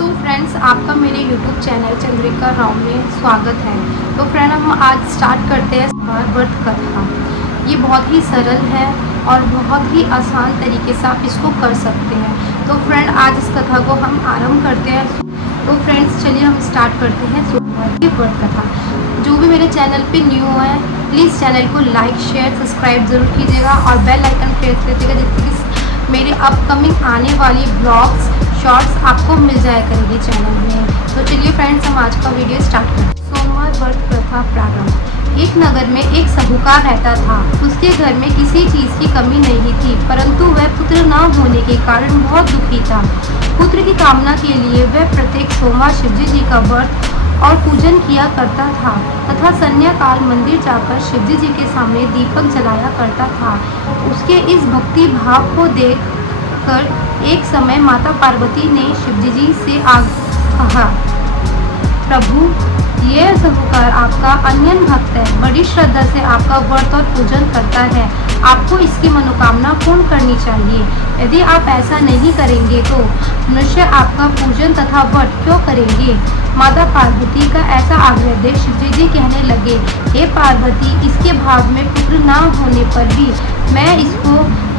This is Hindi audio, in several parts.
सो फ्रेंड्स, आपका मेरे यूट्यूब चैनल चंद्रिका राव में स्वागत है। तो फ्रेंड, हम आज स्टार्ट करते हैं व्रत कथा। ये बहुत ही सरल है और बहुत ही आसान तरीके से आप इसको कर सकते हैं। तो फ्रेंड, आज इस कथा को हम आरंभ करते हैं। तो फ्रेंड्स, चलिए हम स्टार्ट करते हैं सोमवार की व्रत कथा। जो भी मेरे चैनल पे न्यू है, प्लीज़ चैनल को लाइक शेयर सब्सक्राइब ज़रूर कीजिएगा और बेल आइकन प्रेस कीजिएगा, जिससे कि मेरे अपकमिंग आने वाली ब्लॉग्स शॉर्ट्स आपको मिल जाया करेंगे चैनल में। तो चलिए फ्रेंड्स, हम आज का वीडियो स्टार्ट करते हैं। सोमवार व्रत कथा प्रारंभ। एक नगर में एक साहूकार रहता था। उसके घर में किसी चीज़ की कमी नहीं थी, परंतु वह पुत्र न होने के कारण बहुत दुखी था। पुत्र की कामना के लिए वह प्रत्येक सोमवार शिवजी जी का व्रत और पूजन किया करता था तथा संध्या काल मंदिर जाकर शिवजी जी के सामने दीपक जलाया करता था। उसके इस भक्ति भाव को देख कर एक समय माता पार्वती ने शिवजी जी से कहा, प्रभु, यह साहूकार आपका अन्यन भक्त है, बड़ी श्रद्धा से आपका व्रत और पूजन करता है। आपको इसकी मनोकामना पूर्ण करनी चाहिए। यदि आप ऐसा नहीं करेंगे तो मनुष्य आपका पूजन तथा व्रत क्यों करेंगे। माता पार्वती का ऐसा आग्रह देख शिवजी जी कहने लगे, हे पार्वती, इसके भाव में पुत्र न होने पर भी मैं इसको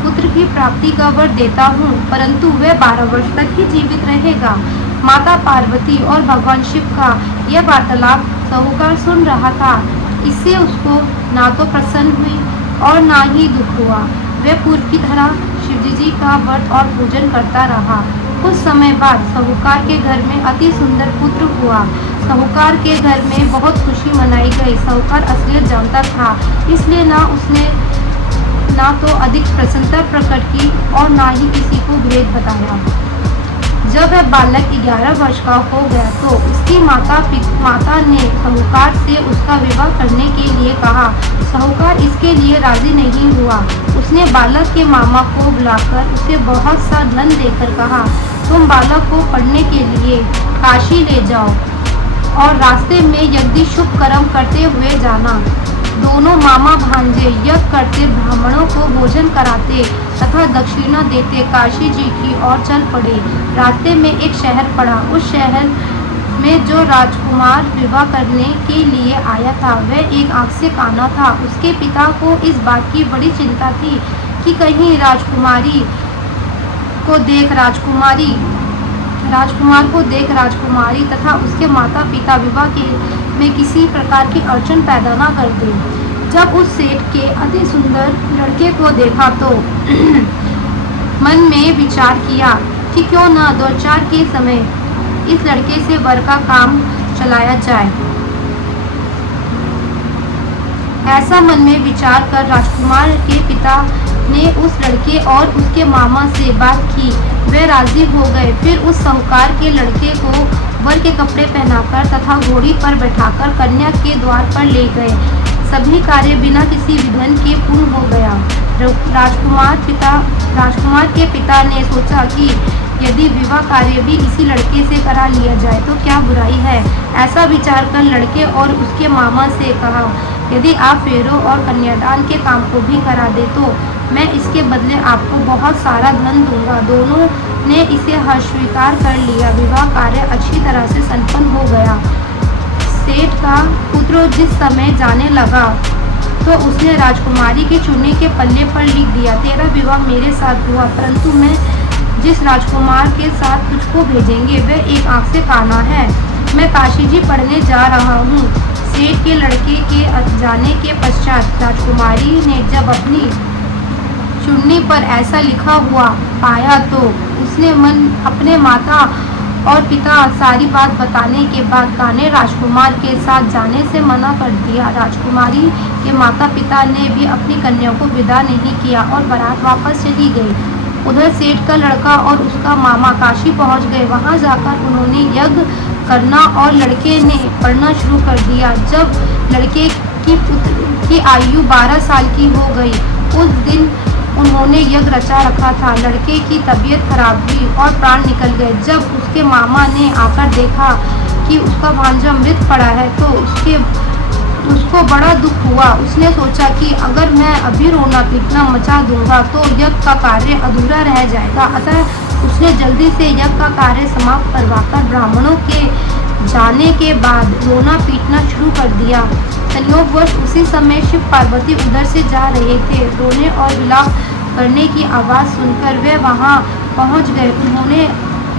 पुत्र की प्राप्ति का वर देता हूँ, परंतु वह 12 वर्ष तक ही जीवित रहेगा। माता पार्वती और भगवान शिव का यह वार्तालाप साहूकार सुन रहा था। इससे उसको ना तो प्रसन्न हुई और ना ही दुख हुआ। वह पूर्व की तरह शिवजी जी का व्रत और पूजन करता रहा। कुछ समय बाद साहूकार के घर में अति सुंदर पुत्र हुआ। साहूकार के घर में बहुत खुशी मनाई गई। साहूकार असलियत जानता था, इसलिए ना तो अधिक प्रसन्नता प्रकट की और ना ही किसी को भेद बताया। जब वह बालक 11 वर्ष का हो गया तो उसकी माता ने साहूकार से उसका विवाह करने के लिए कहा। साहूकार इसके लिए राजी नहीं हुआ। उसने बालक के मामा को बुलाकर उसे बहुत सा धन देकर कहा, तुम बालक को पढ़ने के लिए काशी ले जाओ और रास्ते में यदि शुभ कर्म करते हुए जाना। दोनों मामा भांजे यज्ञ करते, ब्राह्मणों को भोजन कराते तथा दक्षिणा देते काशी जी की ओर चल पड़े। रास्ते में एक शहर पड़ा। उस शहर में जो राजकुमार विवाह करने के लिए आया था वह एक आँख से काना था। उसके पिता को इस बात की बड़ी चिंता थी कि कहीं राजकुमार को देख राजकुमारी तथा उसके माता पिता विवाह में किसी प्रकार की अड़चन पैदा न कर दे। जब उस सेठ के अति सुंदर लड़के को देखा तो मन में विचार किया कि क्यों न 2-4 के समय इस लड़के से वर का काम चलाया जाए। ऐसा मन में विचार कर राजकुमार के पिता ने उस लड़के और उसके मामा से बात की। वे राजी हो गए। फिर उस साहूकार के लड़के को वर के कपड़े पहनाकर तथा घोड़ी पर बैठाकर कन्या के द्वार पर ले गए। सभी कार्य बिना किसी विघ्न के पूर्ण हो गया। राजकुमार के पिता ने सोचा कि यदि विवाह कार्य भी इसी लड़के से करा लिया जाए तो क्या बुराई है। ऐसा विचार कर लड़के और उसके मामा से कहा, यदि आप फेरों और कन्यादान के काम को भी करा दे तो मैं इसके बदले आपको बहुत सारा धन दूंगा। दोनों ने इसे स्वीकार कर लिया। विवाह कार्य अच्छी तरह से संपन्न हो गया। सेठ का पुत्र जिस समय जाने लगा तो उसने राजकुमारी के चूने के पल्ले पर लिख दिया, तेरा विवाह मेरे साथ हुआ, परंतु मैं जिस राजकुमार के साथ तुझको भेजेंगे वह एक आँख से काना है। मैं काशी जी पढ़ने जा रहा हूँ। सेठ के लड़के के जाने के पश्चात राजकुमारी ने जब अपनी चुन्नी पर ऐसा लिखा हुआ पाया तो उसने अपने माता और पिता सारी बात बताने के बाद काने राजकुमार के साथ जाने से मना कर दिया। राजकुमारी के माता पिता ने भी अपनी कन्या को विदा नहीं किया और बारात वापस चली गई। उधर सेठ का लड़का और उसका मामा काशी पहुंच गए। वहां जाकर उन्होंने यज्ञ करना और लड़के ने पढ़ना शुरू कर दिया। जब लड़के की पुत्र की आयु 12 साल की हो गई, उस दिन उन्होंने यज्ञ रचा रखा था। लड़के की तबीयत खराब हुई और प्राण निकल गए। जब उसके मामा ने आकर देखा कि उसका भांजा मृत पड़ा है तो उसको बड़ा दुख हुआ। उसने सोचा कि अगर मैं अभी रोना पीटना मचा दूंगा तो यज्ञ का कार्य अधूरा रह जाएगा। अतः उसने जल्दी से यज्ञ का कार्य समाप्त करवाकर ब्राह्मणों के जाने के बाद रोना पीटना शुरू कर दिया। संयोगवश उसी समय शिव पार्वती उधर से जा रहे थे। रोने और विलाप करने की आवाज़ सुनकर वे वहां पहुंच गए। उन्होंने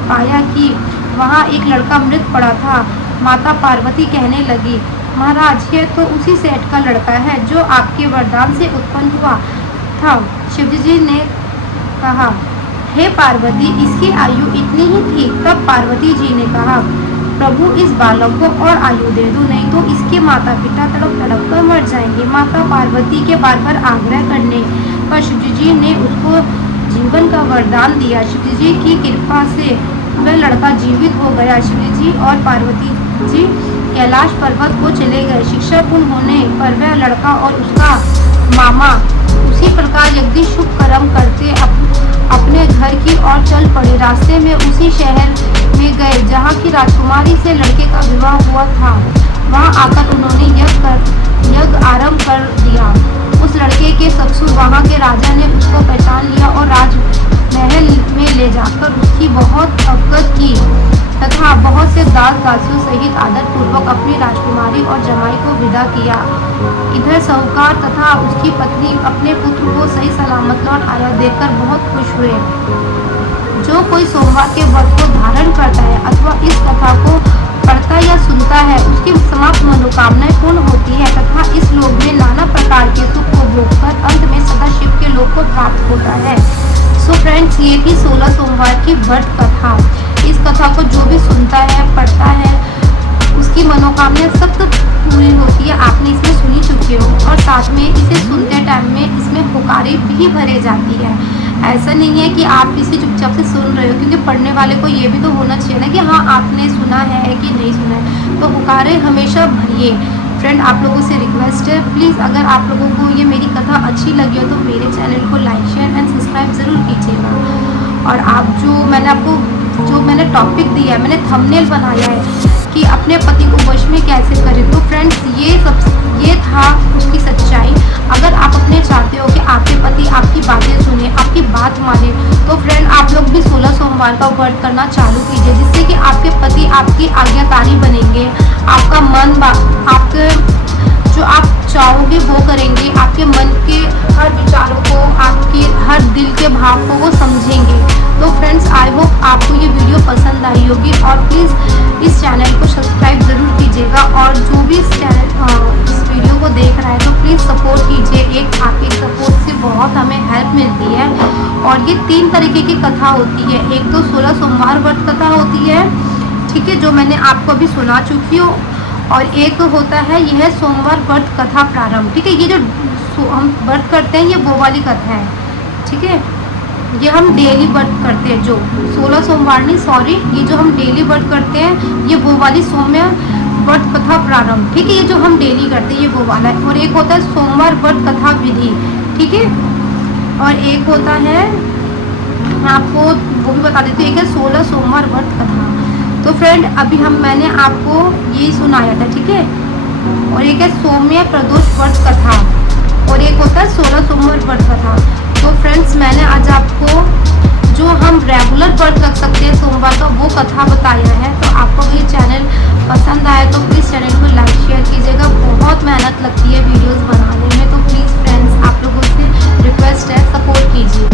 पाया कि वहां एक लड़का मृत पड़ा था। माता पार्वती कहने लगी, महाराज, यह तो उसी सेठ का लड़का है जो आपके वरदान से उत्पन्न हुआ था। शिवजी ने कहा, हे पार्वती, इसकी आयु इतनी ही थी। तब पार्वती जी ने कहा, प्रभु, इस बालक को और आयु दे दो, नहीं तो इसके माता पिता तड़प तड़प कर मर जाएंगे। माता पार्वती के बार बार आग्रह करने पर शिवजी ने उसको जीवन का वरदान दिया। शिवजी की कृपा से वह लड़का जीवित हो गया। शिवजी और पार्वती जी कैलाश पर्वत को चले गए। शिक्षा पूर्ण होने पर वह लड़का और उसका मामा उसी प्रकार यज्ञ शुभ कर्म करते अपने घर की ओर चल पड़े। रास्ते में उसी शहर में गए जहाँ की राजकुमारी से लड़के का विवाह हुआ था। वहाँ आकर उन्होंने यज्ञ आरंभ कर दिया। उस लड़के के ससुर वहाँ के राजा ने उसको पहचान लिया और राजमहल में ले जाकर उसकी बहुत अवगत की तथा बहुत से दास दासियों सहित आदर पूर्वक अपनी राजकुमारी और जमाई को विदा किया। इधर साहूकार तथा उसकी पत्नी अपने पुत्र को सही सलामत लौट आया देखकर बहुत खुश हुए। जो कोई सोमवार के व्रत को धारण करता है अथवा इस कथा को पढ़ता या सुनता है, उसकी समाप्त मनोकामनाएं पूर्ण होती है तथा इस लोक में नाना प्रकार के सुख को भोगकर अंत में सदा शिव के लोक को प्राप्त होता है। सो फ्रेंड्स, ये थी 16 सोमवार की व्रत कथा। इस कथा को जो भी सुनता है, पढ़ता है, उसकी मनोकामनाएं सब तो पूरी होती है। आपने इसमें सुनी चुके हो और साथ में इसे सुनते टाइम में इसमें पुकारे भी भरे जाती है। ऐसा नहीं है कि आप इसे चुपचाप से सुन रहे हो, क्योंकि पढ़ने वाले को ये भी तो होना चाहिए ना कि हाँ, आपने सुना है कि नहीं सुना है। तो पुकारे हमेशा भरिए। फ्रेंड, आप लोगों से रिक्वेस्ट है, प्लीज़ अगर आप लोगों को ये मेरी कथा अच्छी लगी हो तो मेरे चैनल को लाइक शेयर एंड सब्सक्राइब ज़रूर कीजिएगा। और आप जो मैंने टॉपिक दिया है, मैंने थंबनेल बनाया है कि अपने पति को वश में कैसे करें। तो फ्रेंड्स, ये था उसकी सच्चाई। अगर आप अपने चाहते हो कि आपके पति आपकी बातें सुने, आपकी बात माने, तो फ्रेंड आप लोग भी 16 सोमवार का व्रत करना चालू कीजिए, जिससे कि आपके पति आपकी आज्ञाकारी बनेंगे। आपका मन आपके जो आप चाहोगे वो करेंगे। आपके मन के हर विचारों को, आपके हर दिल के भाव को वो समझेंगे। तो फ्रेंड्स, आई होप आपको ये वीडियो पसंद आई होगी और प्लीज़ इस चैनल को सब्सक्राइब ज़रूर कीजिएगा। और जो भी इस वीडियो को देख रहा है तो प्लीज़ सपोर्ट कीजिए। आपके सपोर्ट से बहुत हमें हेल्प मिलती है। और ये 3 तरीके की कथा होती है। एक तो 16 सोमवार व्रत कथा होती है, ठीक है, जो मैंने आपको अभी सुना चुकी हूँ। और एक होता है यह सोमवार व्रत कथा प्रारंभ, ठीक है। ये जो हम व्रत करते हैं ये वो वाली कथा है, ठीक है। ये हम डेली व्रत करते हैं, जो 16 सोमवार नहीं, सॉरी, ये जो हम डेली व्रत करते हैं ये वो वाली सौम्य व्रत कथा प्रारंभ, ठीक है। ये जो हम डेली करते हैं ये वो वाला है। और एक होता है सोमवार व्रत कथा विधि, ठीक है। और एक होता है, मैं आपको वो भी बता देती हूँ, एक है 16 सोमवार व्रत कथा। तो फ्रेंड, अभी मैंने आपको यही सुनाया था, ठीक है। और एक है सौम्य प्रदोष व्रत कथा और एक होता है 16 सोमवार व्रत कथा। तो फ्रेंड्स, मैंने आज आपको